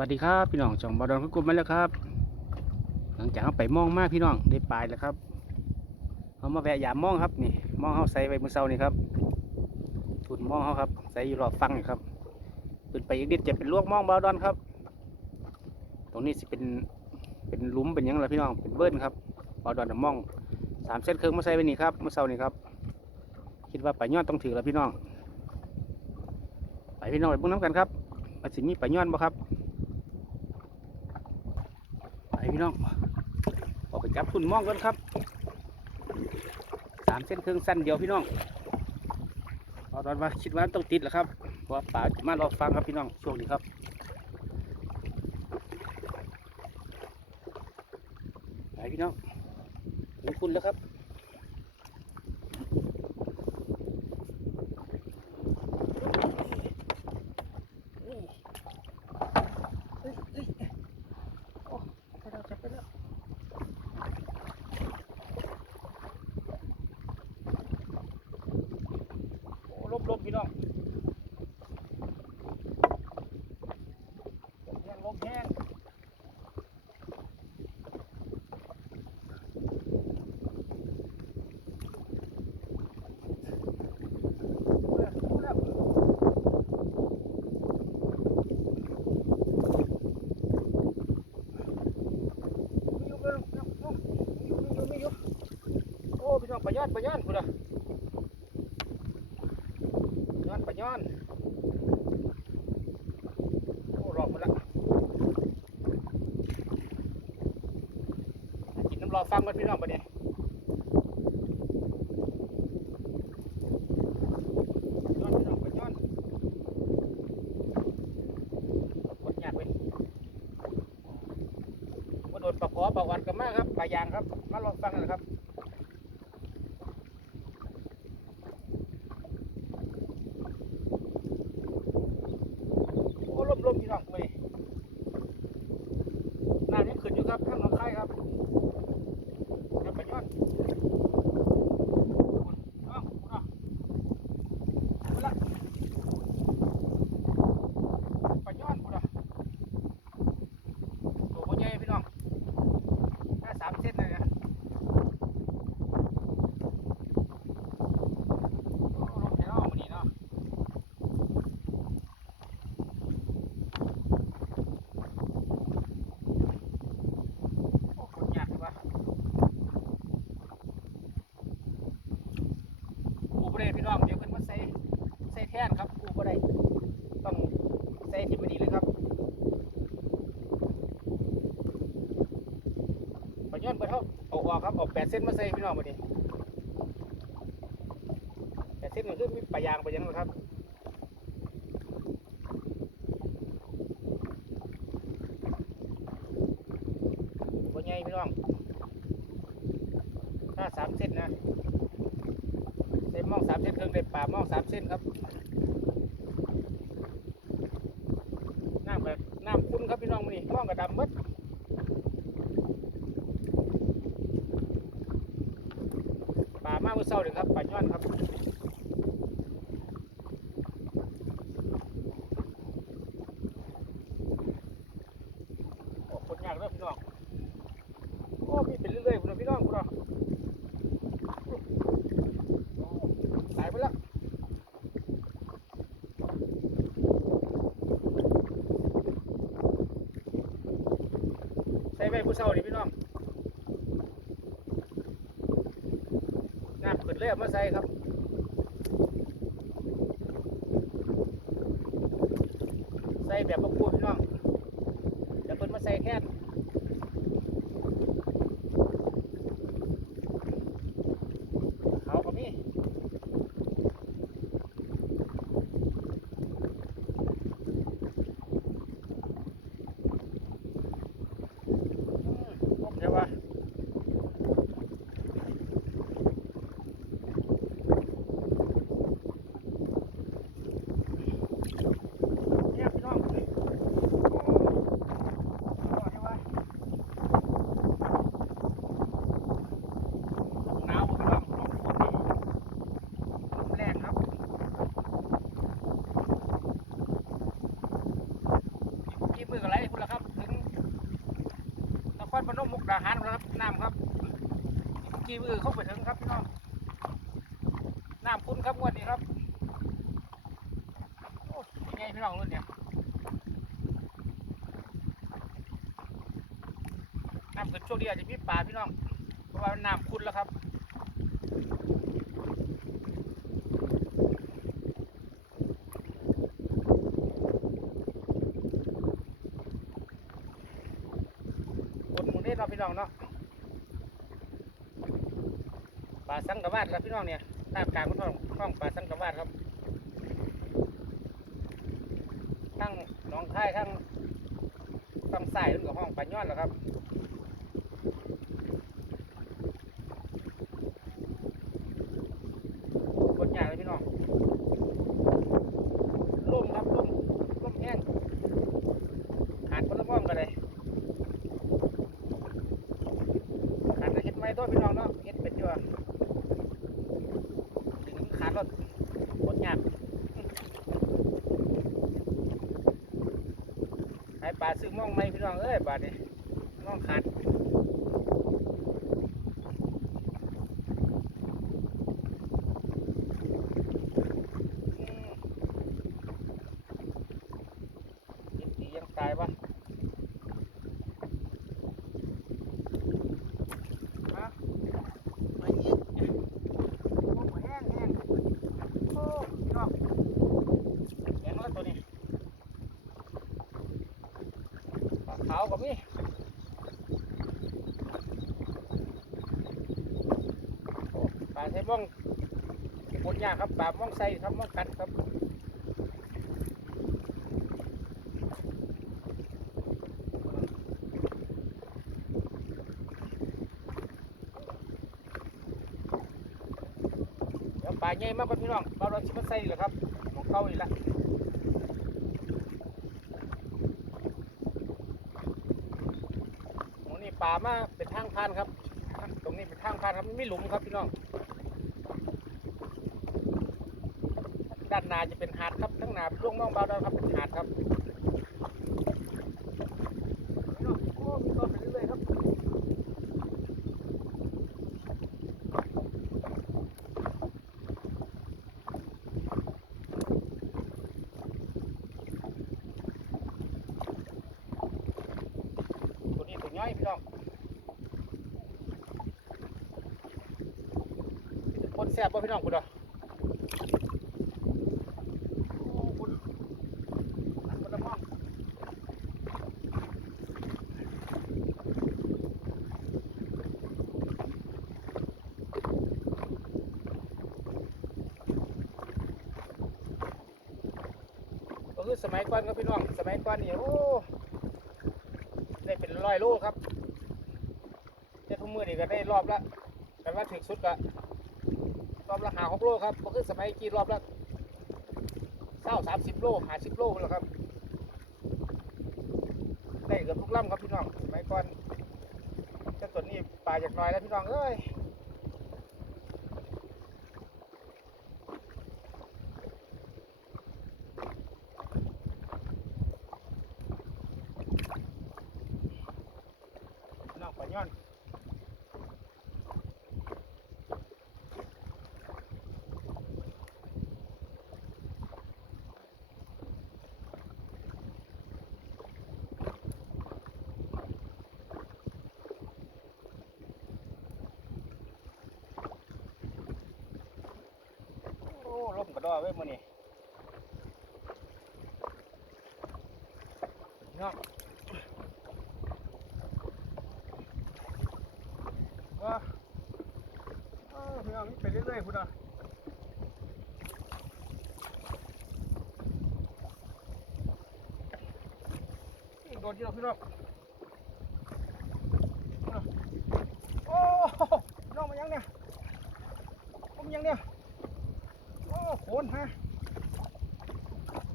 วัสดีครับพี่น้องจ่องบอดอนกุ๊กมาแล้วครับ หลังจากเราไปมองมากพี่น้องได้ปลายแล้วครับเขามาแวะยามมองครับนี่มองเขาใส่ไว้มือเสานี่ครับทุนมองเขาครับใส่อยู่รอบฟังนี่ครับขึ้นไปอีกนิดจะเป็นลวกมองบอดอนครับ ตรงนี้สิเป็นเป็นลุมเป็นยังไงพี่น้องเป็นเบิ้ลครับบอดอนน่ะมองสามเส้นเครื่องมาใส่ไว้นี่ครับมือเสานี่ครับ คิดว่าไปยอนต้องถือแล้วพี่น้อง ไปพี่น้องไปเบุ้งน้ำกันครับว่าสิมีปยอนบ่ครับ ไป พี่น้องออกไปจับทุนมองกันครับสามเส้นเครื่องสั้นเดียวพี่น้องเอาตอนว่าคิดว่าต้องติดแหล้วครับเพราะว่าป่ามารอฟังครับพี่น้องช่วงนี้ครับไปพี่น้องถึงคุณแล้วครับเฮ้ยเฮ้ยเฮ้ย โอ้ไปแล้วจับไปแล้วโอ้ลบลบพี่น้องลมแห้งลมแห้งเอาละเอาละไม่อยู่ไม่อยู่ไม่อยู่ไม่อยู่ไม่อยู่ โอ้พี่น้องปะย้อนปะย้อนพุ่นอะย้อนปะย้อนโอ้รอบหมดละกินน้ำรอฟังกันพี่น้องปะเนี่ยย้อนพี่น้องประโดดปลาขอปลาวันกันมากครับปลายางครับ มาลองฟังกันนะครับโอ้ลมลมพี่น้องไปน้ำยังขึ้นอยู่ครับข้างหนองคายครับเดี๋ยวไปย้อนเอาเอาเอาละไปย้อนพุ่นอะตัวบ่ใหญ่พี่น้อง ถ้าสามเส้นเลยนะโอ้ลงแถวมันนี่เนาะโอ้คนยากเลยวะกูบ่ได้พี่น้อง เดี๋ยวเพิ่นมาใส่ใส่แท่นครับกูบ่ได้ต้องใส่ที่มันดีเลยครับ ป ย้อนเปิดเขาเอาออกครับเอาแปดเส้นมาใส่พี่น้องมาดิแปดเส้นมันคือมีปลายางไปยังนะครับตัวใหญ่พี่น้องถ้าสามเส้นนะเส้นมองสามเส้นเครื่องเด็ดป่ามองสามเส้นครับน้ำแบบน้ำคุ้นครับพี่น้องมาดิมองกระดำหมด ป่ามาเมื่อเช้าเลยครับป่าย้อนครับโอ้คนยากเลย พี่น้องโอ้มีเป็นเรื่อยๆคุณพี่น้องคุณเนาะตายไปแล้วใส่ไว้ผู้เช้าดิพี่น้องน้ำขึ้นเลยเอมาใส่ครับ ใส่แบบประกูพี่น้องเดี๋ยวเพิ่นมาใส่แค่นเขาก็มีอืมผมเดี๋ยวว่า เนี่ยพี่น้องโอ้เอาเดี๋ยวว่า มุกดาหารครับน้ำครับ กี่มือเข้าไปถึงครับพี่น้องน้ำคุณครับงวดนี้ครับโอ้ยังไงพี่น้องรุ่นเนี่ยน้ำขึ้นช่วงนี้อาจจะมีป่าพี่น้องเพราะว่าน้ำคุณแล้วครับคนหมู่นี้เราพี่น้องเนาะ ป่าสังกะวาดครับพี่น้องเนี่ยตามกลางของท้องท้องป่าสังกะวาดครับทั้งหนองคายทั้งฝั่งซ้ายนั่นก็ห้องป่าย้อนแล้วครับกดยากเลยพี่น้องล่มครับล่มล่มแห้งหาดคนละม่อมกันเลย ขาดแต่เฮ็ดไม่ตัวพี่น้องเนาะเฮ็ดเป็นอยู่อะถึงขาดรถหมดยากให้ ปลาซื้อมองไหมพี่น้องเอ้ยบาดนี้มองขาดอืมเฮ็ดดียังตายวะ ไปอีกโอ้แห้งแห้งโอ้พี่น้องแห้งแล้วตัวนี้ปลาขาวกับนี่โอ้ ปลาใส่องบนยากครับปลาบ้องใส่ครับบ้องกัดครับเดี๋ยวปลาใหญ่มากกว่าพี่น้องปลาเราชิมนใส่เลยครับของเก่าอีกละตรงนี้ปลามาเป็นทางผ่านครับ ตรงนี้เป็นทางผ่านครับไม่หลุมครับพี่น้อง ด้านนาจะเป็นหาดครับทั้งนาล่วงมองเบาดาวครับเป็นหาดครับโอ้มีต้นไปเรื่อยๆครับตัวนี้ตัวน้อยพี่น้องคนแซ่บป่ะพี่น้องคุณดอกโอ้คุณคุณละม่อมก็ คือสมัยก่อนครับพี่น้อง สมัยก่อนนี่โอ้ได้เป็นร้อยโลครับแต่ทุกมือนี่ก็ได้รอบละกันว่าถึงสุดก็รอบละหาหกโลครับก็คือสมัยกี่รอบละเศร้าสามสิบโลหาสิบโลแล้วครับได้เกือบทุกลำครับพี่น้องสมัยก่อนจ้าตัวนี้ปลาจากน้อยแล้วพี่น้องเอ้ย น้องปลาย้อน โอ้ ลมกระดอไว้ยมื่อนี้เนาะว่าเออพี่น้องไปเรื่อยๆคุณอะนี่โดนที่เราพี่น้องเอาโอ้พี่น้องมายังเนี่ยผมยังเนี่ย โอ้โคนฮะ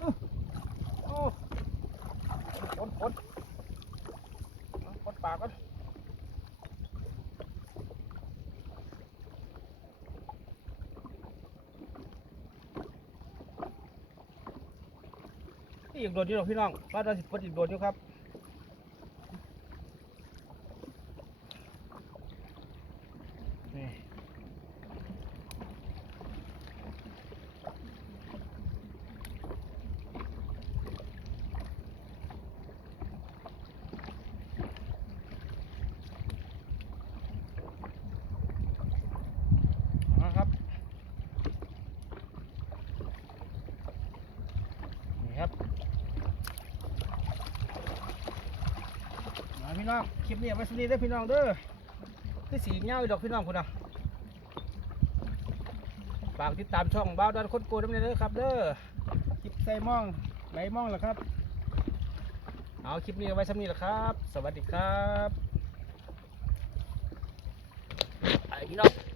อื้อโอ้โคนโคนเอาโคนปากกันนี่ อีกโดนอยู่หรอกพี่น้องว่าเราสิปลดอีกโดนอยู่ครับ นี่เอาครับ นี่ครับมาพี่น้อง คลิปนี้ไว้สนีได้พี่น้องเด้อคือสีเงาอดอกพี่น้องคุณนะฝากติดตามช่องบ้าวดันคนโกน้ำเนยเด้อครับ เด้อคลิปใส่หมองไหลหมองแล้วครับ เอาคลิปนี้ไว้สำนีแหละครับ สวัสดีครับไปพี่น้อง